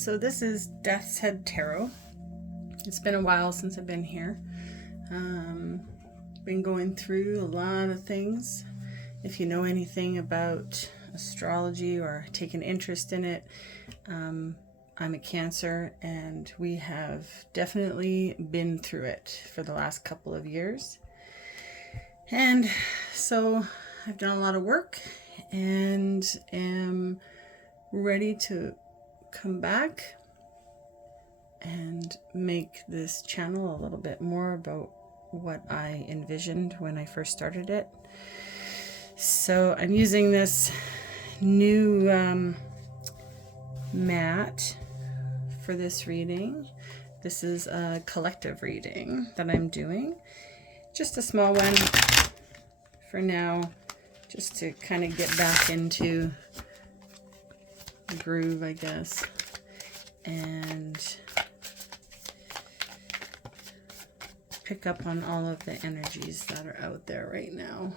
So this is Death's Head Tarot. It's been a while since I've been here. Been going through a lot of things. If you know anything about astrology or take an interest in it, I'm a Cancer, and we have definitely been through it for the last couple of years. And so I've done a lot of work and am ready to come back and make this channel a little bit more about what I envisioned when I first started it. So I'm using this new mat for this reading. This is a collective reading that I'm doing. Just a small one for now, just to kind of get back into the groove, I guess, and pick up on all of the energies that are out there right now.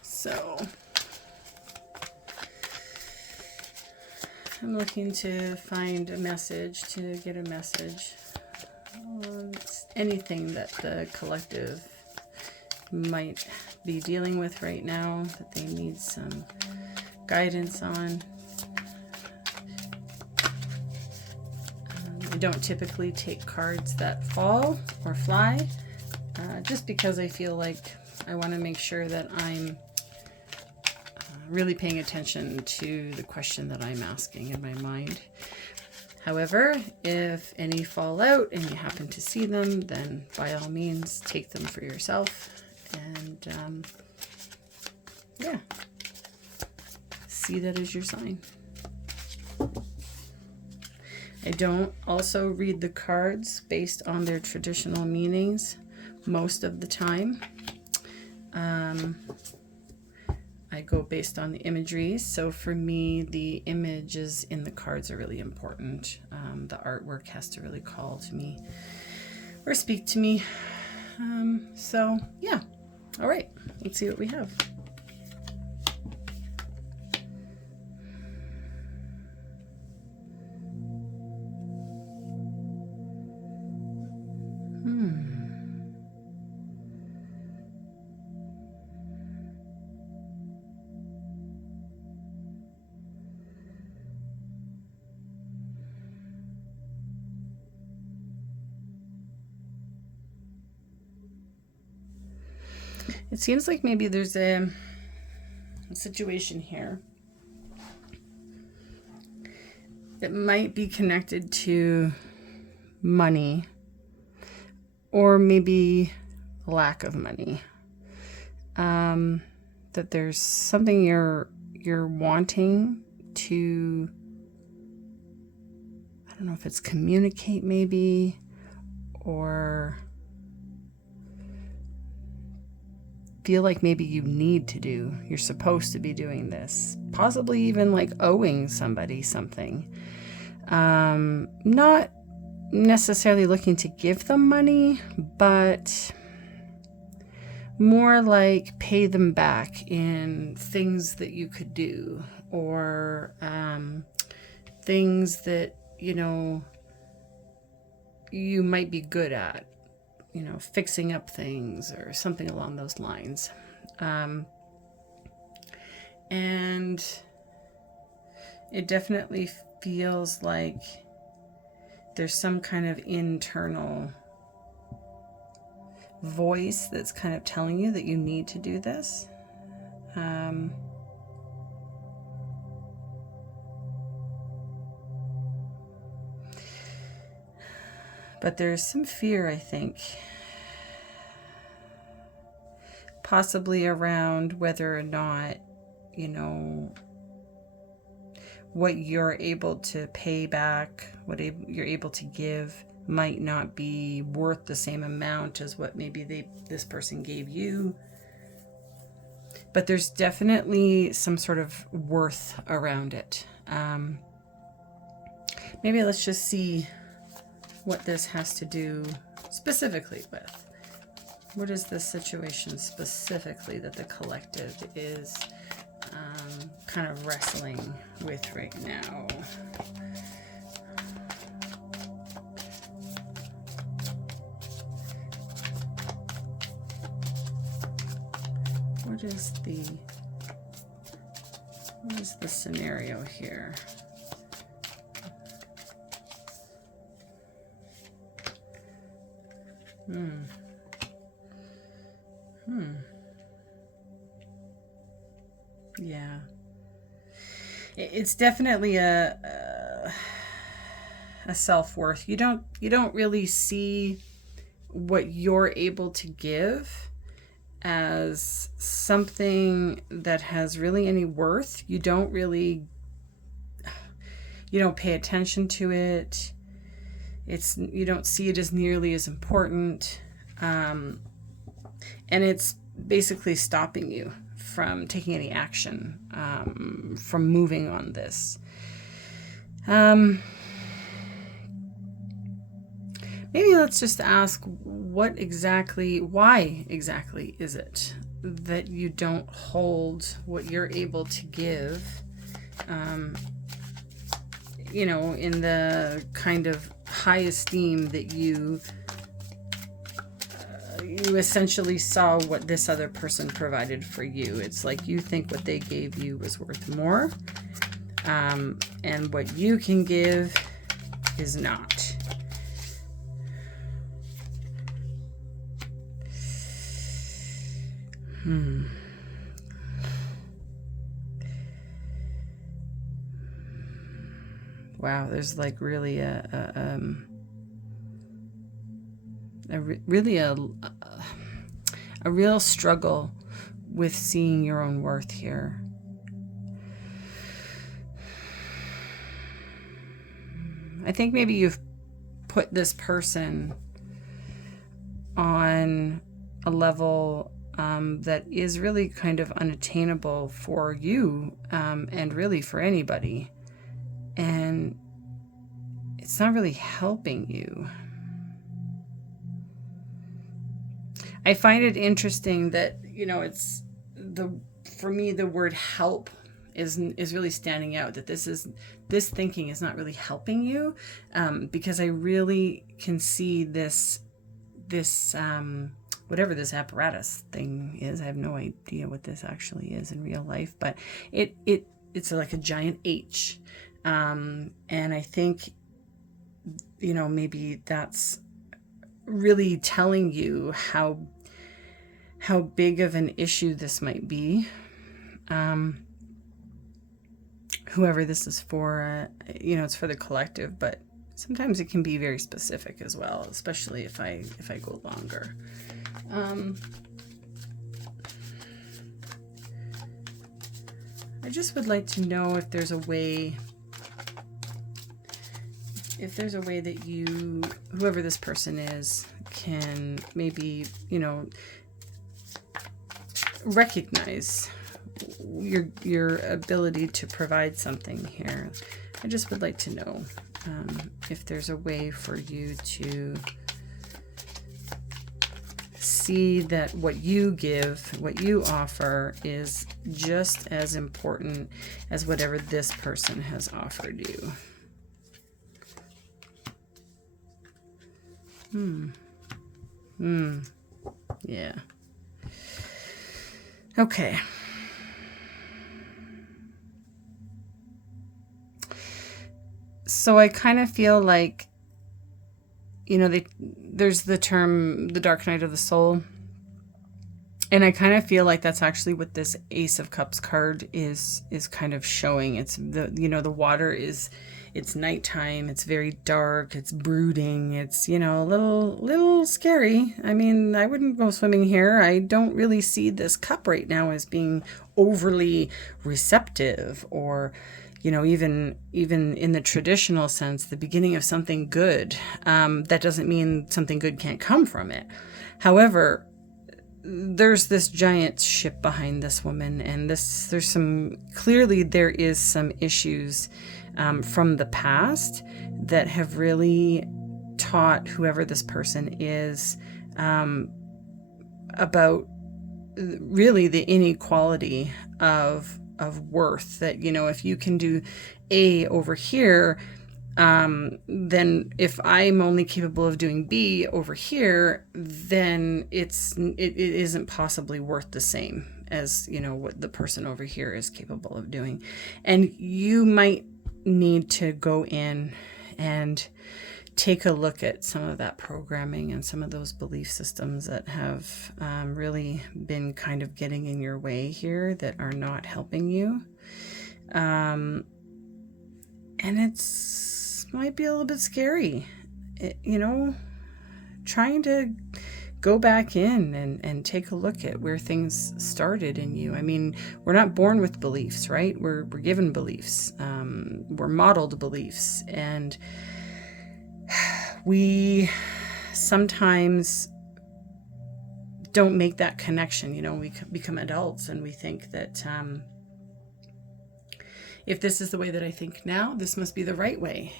So I'm looking to find a message, to get a message on anything that the collective might be dealing with right now, that they need some guidance on. I don't typically take cards that fall or fly, just because I feel like I want to make sure that I'm really paying attention to the question that I'm asking in my mind. However, if any fall out and you happen to see them, then by all means take them for yourself and yeah, see that as your sign. I don't also read the cards based on their traditional meanings most of the time. I go based on the imagery. So for me, the images in the cards are really important. The artwork has to really call to me or speak to me. So yeah. All right, let's see what we have. It seems like maybe there's a situation here that might be connected to money, or maybe lack of money. That there's something you're wanting to, I don't know if it's communicate maybe, or feel like maybe you need to do, you're supposed to be doing this, possibly even like owing somebody something. Not necessarily looking to give them money, but more like pay them back in things that you could do, or things that, you know, you might be good at. You know, fixing up things or something along those lines. And it definitely feels like there's some kind of internal voice that's kind of telling you that you need to do this. But there's some fear, I think, possibly around whether or not, you know, what you're able to pay back, what you're able to give might not be worth the same amount as what maybe this person gave you. But there's definitely some sort of worth around it. Maybe let's just see what this has to do specifically with. What is this situation specifically that the collective is kind of wrestling with right now. What is the scenario here? Yeah. It's definitely a self-worth. You don't really see what you're able to give as something that has really any worth. You don't pay attention to it. You don't see it as nearly as important. And it's basically stopping you from taking any action, from moving on this. Maybe let's just ask why exactly is it that you don't hold what you're able to give, in the kind of high esteem that you essentially saw what this other person provided for you. It's like you think what they gave you was worth more, and what you can give is not. Wow, there's like really a real struggle with seeing your own worth here. I think maybe you've put this person on a level that is really kind of unattainable for you, and really for anybody. And it's not really helping you. I find it interesting that, for me, the word help is really standing out, that this thinking is not really helping you, because I really can see this whatever this apparatus thing is. I have no idea what this actually is in real life, but it's like a giant H. And I think, maybe that's really telling you how big of an issue this might be. Whoever this is for, it's for the collective, but sometimes it can be very specific as well, especially if I go longer. I just would like to know if there's a way that you, whoever this person is, can maybe, recognize your ability to provide something here. I just would like to know if there's a way for you to see that what you give, what you offer, is just as important as whatever this person has offered you. Yeah. Okay. So I kind of feel like, there's the term, the dark night of the soul. And I kind of feel like that's actually what this Ace of Cups card is kind of showing. It's the water it's nighttime. It's very dark. It's brooding. It's, a little scary. I mean, I wouldn't go swimming here. I don't really see this cup right now as being overly receptive, or, even in the traditional sense, the beginning of something good. That doesn't mean something good can't come from it. However, there's this giant ship behind this woman, and there is some issues from the past that have really taught whoever this person is about really the inequality of worth, that, you know, if you can do A over here, then if I'm only capable of doing B over here, then it isn't possibly worth the same as, you know, what the person over here is capable of doing. And you might need to go in and take a look at some of that programming and some of those belief systems that have really been kind of getting in your way here, that are not helping you. And it's might be a little bit scary, you know, trying to go back in and take a look at where things started in you. I mean, we're not born with beliefs, right? We're given beliefs. We're modeled beliefs, and we sometimes don't make that connection. You know, we become adults and we think that if this is the way that I think now, this must be the right way.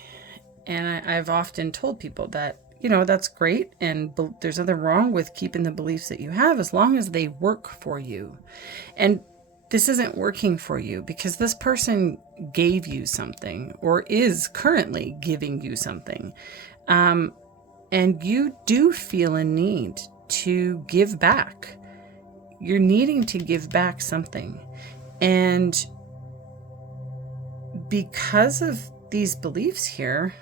And I've often told people that, you know, that's great, and there's nothing wrong with keeping the beliefs that you have as long as they work for you. And this isn't working for you because this person gave you something, or is currently giving you something. And you do feel a need to give back. You're needing to give back something. And because of these beliefs here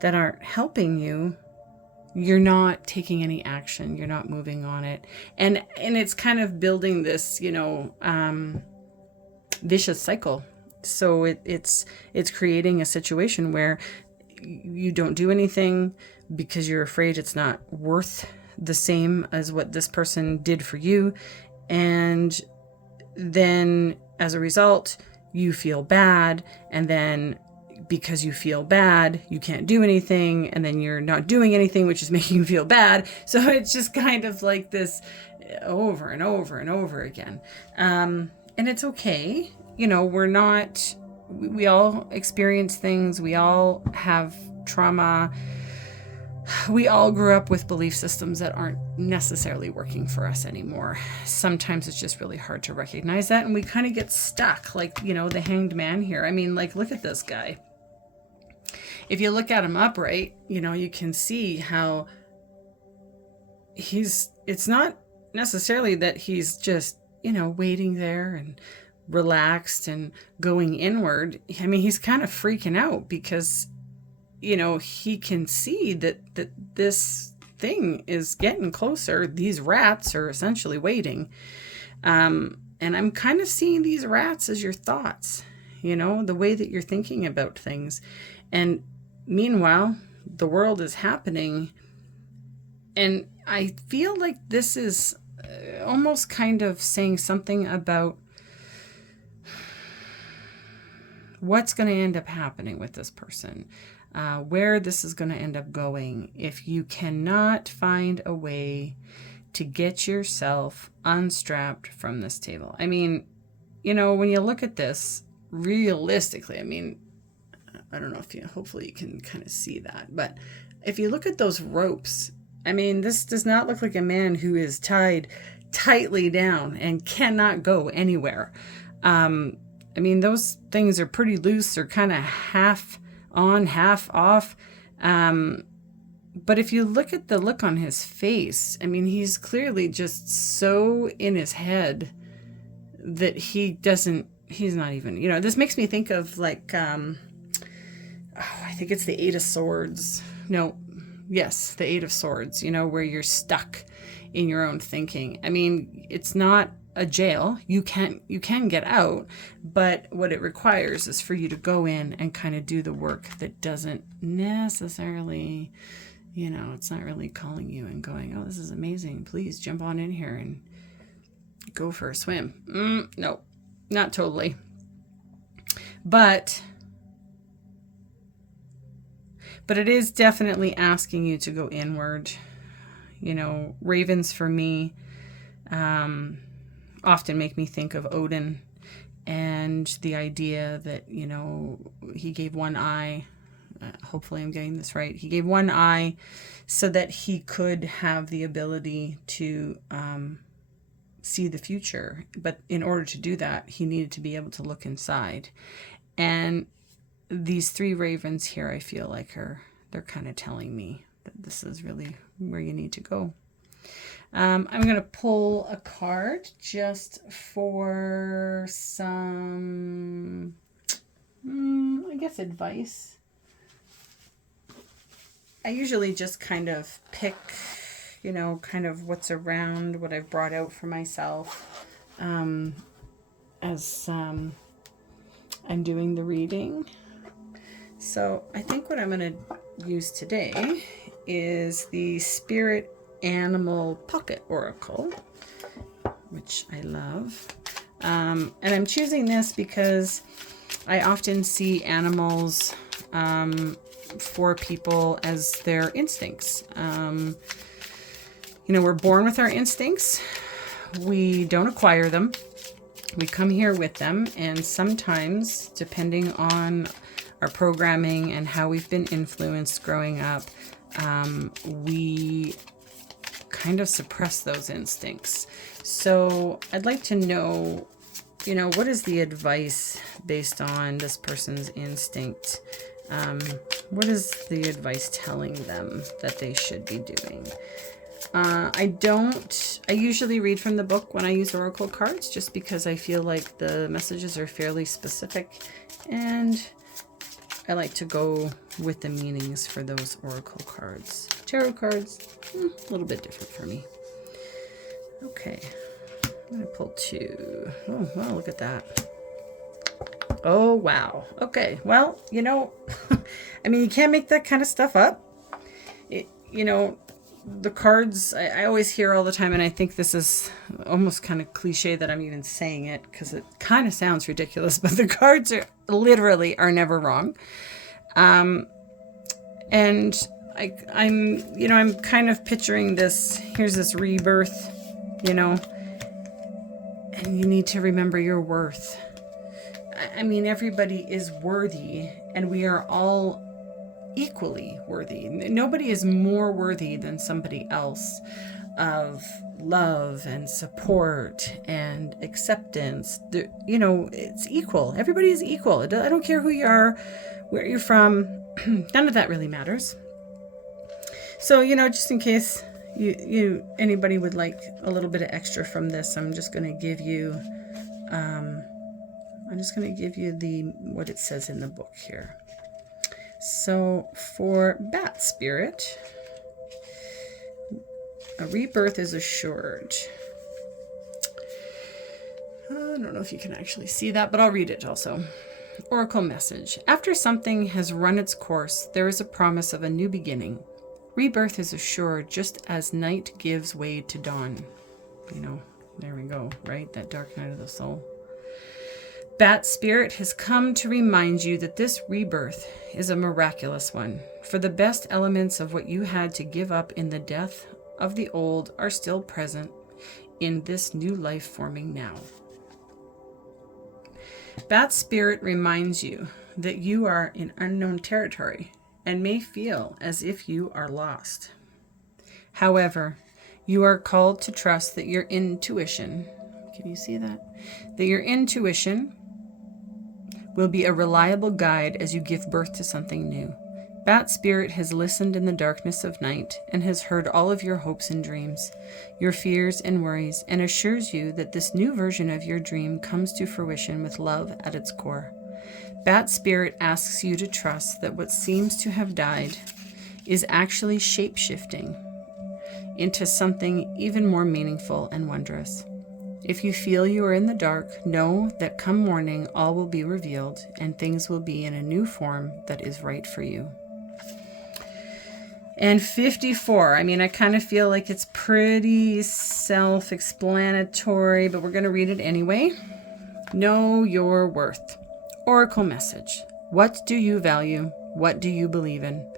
that aren't helping you, you're not taking any action. You're not moving on it. And it's kind of building this, you know, vicious cycle. So it's creating a situation where you don't do anything because you're afraid it's not worth the same as what this person did for you. And then as a result, you feel bad. And then because you feel bad, you can't do anything. And then you're not doing anything, which is making you feel bad. So it's just kind of like this over and over and over again. And it's okay. You know, we all experience things. We all have trauma. We all grew up with belief systems that aren't necessarily working for us anymore. Sometimes it's just really hard to recognize that, and we kind of get stuck, like, you know, the hanged man here. I mean, like, look at this guy. If you look at him upright, you know, you can see how it's not necessarily that he's just, you know, waiting there and relaxed and going inward. I mean, he's kind of freaking out because, you know, he can see that this thing is getting closer. These rats are essentially waiting. And I'm kind of seeing these rats as your thoughts, you know, the way that you're thinking about things. And meanwhile, the world is happening. And I feel like this is almost kind of saying something about what's going to end up happening with this person, where this is going to end up going if you cannot find a way to get yourself unstrapped from this table. I mean, you know, when you look at this realistically, I mean, I don't know if hopefully you can kind of see that, but if you look at those ropes, I mean, this does not look like a man who is tied tightly down and cannot go anywhere. I mean, those things are pretty loose. They're kind of half on, half off. But if you look at the look on his face, I mean, he's clearly just so in his head that he's not even, you know, this makes me think of like, I think it's the Eight of Swords. No, yes, the Eight of Swords, you know, where you're stuck in your own thinking. I mean, it's not a jail. You can get out, but what it requires is for you to go in and kind of do the work that doesn't necessarily, you know, it's not really calling you and going, oh, this is amazing, please jump on in here and go for a swim. No, not totally. But it is definitely asking you to go inward. You know, ravens for me often make me think of Odin and the idea that, you know, he gave one eye. Hopefully I'm getting this right. He gave one eye so that he could have the ability to see the future. But in order to do that, he needed to be able to look inside. And these 3 ravens here, I feel like they're kind of telling me that this is really where you need to go. I'm going to pull a card just for some, I guess, advice. I usually just kind of pick, kind of what's around, what I've brought out for myself as I'm doing the reading. So I think what I'm going to use today is the Spirit Animal Pocket Oracle, which I love. And I'm choosing this because I often see animals for people as their instincts. We're born with our instincts. We don't acquire them. We come here with them. And sometimes, depending on our programming and how we've been influenced growing up, we kind of suppress those instincts. So I'd like to know, what is the advice based on this person's instinct? What is the advice telling them that they should be doing? I usually read from the book when I use oracle cards, just because I feel like the messages are fairly specific, and I like to go with the meanings for those oracle cards. Tarot cards, a little bit different for me. Okay, I'm going to pull 2. Oh, wow, look at that. Oh, wow. Okay, well, I mean, you can't make that kind of stuff up. The cards, I always hear all the time, and I think this is almost kind of cliche that I'm even saying it, because it kind of sounds ridiculous, but the cards are never wrong. And I'm kind of picturing this, here's this rebirth, and you need to remember your worth. I mean, everybody is worthy, and we are all equally worthy. Nobody is more worthy than somebody else of love and support and acceptance. It's equal. Everybody is equal. I don't care who you are, where you're from. None of that really matters. So, just in case anybody would like a little bit of extra from this, I'm just going to give you what it says in the book here. So for Bat Spirit, a rebirth is assured. I don't know if you can actually see that, but I'll read it also. Oracle message. After something has run its course, there is a promise of a new beginning. Rebirth is assured just as night gives way to dawn. There we go, right? That dark night of the soul. Bat Spirit has come to remind you that this rebirth is a miraculous one, for the best elements of what you had to give up in the death of the old are still present in this new life forming now. Bat Spirit reminds you that you are in unknown territory and may feel as if you are lost. However, you are called to trust that your intuition, can you see that? That your intuition will be a reliable guide as you give birth to something new. Bat Spirit has listened in the darkness of night and has heard all of your hopes and dreams, your fears and worries, and assures you that this new version of your dream comes to fruition with love at its core. Bat Spirit asks you to trust that what seems to have died is actually shape-shifting into something even more meaningful and wondrous. If you feel you are in the dark, know that come morning all will be revealed and things will be in a new form that is right for you. And 54, I mean, I kind of feel like it's pretty self-explanatory, but we're going to read it anyway. Know your worth. Oracle message. What do you value? What do you believe in?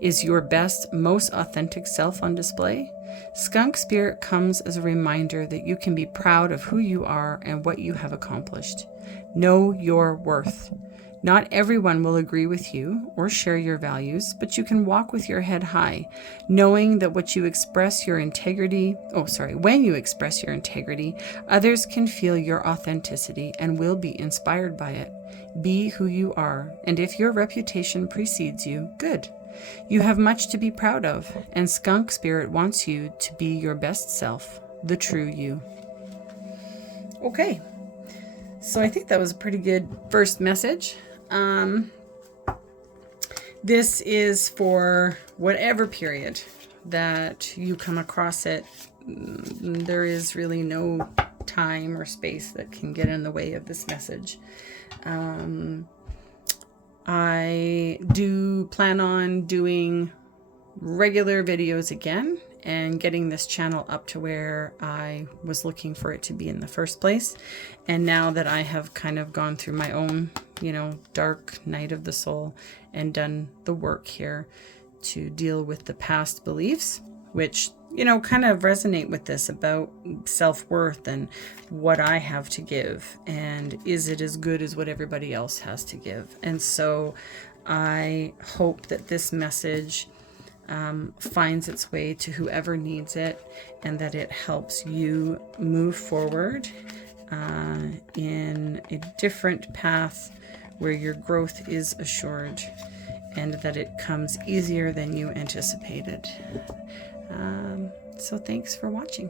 Is your best, most authentic self on display? Skunk Spirit comes as a reminder that you can be proud of who you are and what you have accomplished. Know your worth. Not everyone will agree with you or share your values, but you can walk with your head high, knowing that when you express your integrity, others can feel your authenticity and will be inspired by it. Be who you are, and if your reputation precedes you, good. You have much to be proud of, and Skunk Spirit wants you to be your best self, the true you. Okay, so I think that was a pretty good first message. This is for whatever period that you come across it. There is really no time or space that can get in the way of this message. I do plan on doing regular videos again and getting this channel up to where I was looking for it to be in the first place. And now that I have kind of gone through my own, dark night of the soul and done the work here to deal with the past beliefs, which, kind of resonate with this about self-worth and what I have to give, and is it as good as what everybody else has to give. And so I hope that this message finds its way to whoever needs it, and that it helps you move forward in a different path where your growth is assured, and that it comes easier than you anticipated. So thanks for watching.